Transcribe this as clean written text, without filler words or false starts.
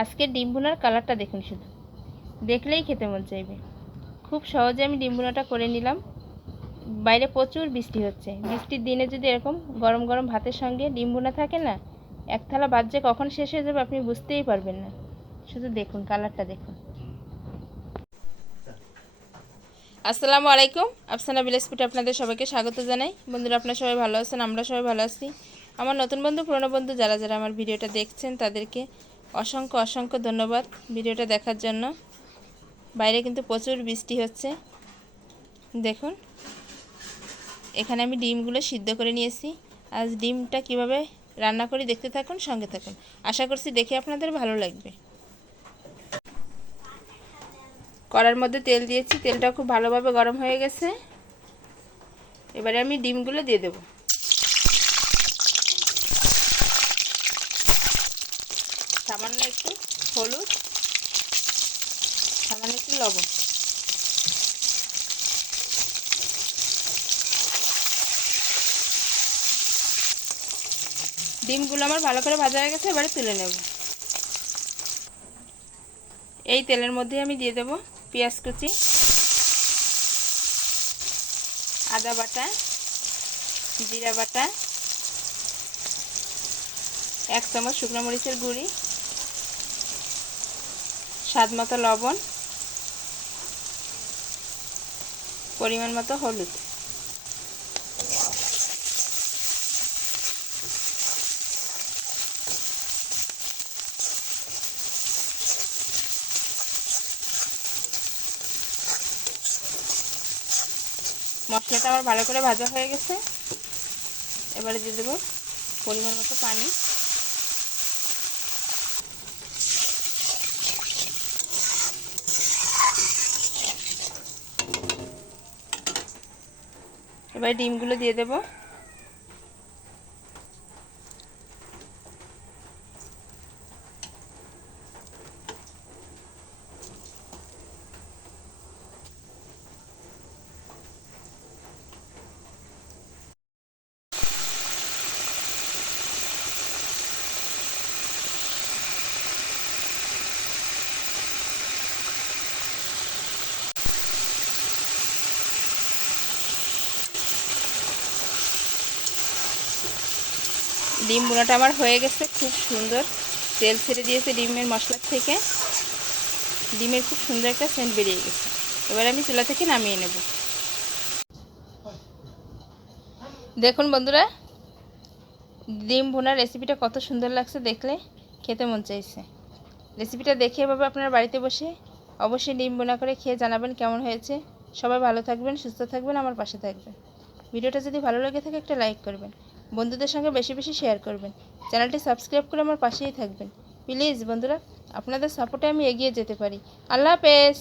আজকে ডিম ভুনার কালারটা দেখুন, শুধু দেখলেই খেতে মন চাইবে। খুব সহজে আমি ডিম ভুনাটা করে নিলাম। বাইরে প্রচুর বৃষ্টি হচ্ছে, বৃষ্টির দিনে যদি এরকম গরম গরম ভাতের সঙ্গে ডিম ভুনা থাকে না, এক থালা ভাত যে কখন শেষ হয়ে যাবে আপনি বুঝতেই পারবেন না। শুধু দেখুন কালারটা দেখুন। আসসালামু আলাইকুম, আফসানা ভিলেজ ফুডে আপনাদের সবাইকে স্বাগত জানাই। বন্ধুরা, আপনারা সবাই ভালো আছেন? আমরা সবাই ভালো আছি। আমার নতুন বন্ধু, পুরনো বন্ধু যারা যারা আমার ভিডিওটা দেখছেন তাদেরকে অসংখ্য অসংখ্য ধন্যবাদ ভিডিওটা দেখার জন্য। বাইরে কিন্তু প্রচুর বৃষ্টি হচ্ছে। দেখুন, এখানে আমি ডিমগুলো সিদ্ধ করে নিয়েছি। আজ ডিমটা কিভাবে রান্না করি দেখতে থাকুন, সঙ্গে থাকুন। আশা করছি দেখে আপনাদের ভালো লাগবে। কড়ার মধ্যে তেল দিয়েছি, তেলটা খুব ভালোভাবে গরম হয়ে গেছে। এবারে আমি ডিমগুলো দিয়ে দেব। সামান্য একটু হলুদ, সামান্য একটু লবণ। ডিমগুলো আমার ভালো করে ভাজা হয়ে গেছে, এবারে তুলে নেব। এই তেলের মধ্যে আমি দিয়ে দেব পেঁয়াজ কুচি, আদা বাটা, জিরা বাটা, 1 চামচ শুকনো মরিচের গুঁড়ি, স্বাদ মতো লবণ, পরিমাণ মতো হলুদ। মশলাটা আমার ভালো করে ভাজা হয়ে গেছে। এবারে দিয়ে দেব পরিমাণ মতো পানি। এবারে ডিমগুলো দিয়ে দেব। ডিম ভুনাটা আমার হয়ে গেছে, খুব সুন্দর তেল ছেড়ে দিয়েছে ডিমের মশলা থেকে। ডিমের খুব সুন্দর একটা সেন্ট বেরিয়ে গেছে। এবার আমি চুলা থেকে নামিয়ে নেব। দেখুন বন্ধুরা, ডিম ভুনার রেসিপিটা কত সুন্দর লাগছে, দেখলে খেতে মন চাইছে। রেসিপিটা দেখে এভাবে আপনারা বাড়িতে বসে অবশ্যই ডিম ভুনা করে খেয়ে জানাবেন কেমন হয়েছে। সবাই ভালো থাকবেন, সুস্থ থাকবেন, আমার পাশে থাকবেন। ভিডিওটা যদি ভালো লেগে থাকে একটা লাইক করবেন, বন্ধুদের সঙ্গে বেশি বেশি শেয়ার করবেন, চ্যানেলটি সাবস্ক্রাইব করে আমার পাশেই থাকবেন প্লিজ। বন্ধুরা, আপনাদের সাপোর্টে আমি এগিয়ে যেতে পারি। আল্লাহ হাফেজ।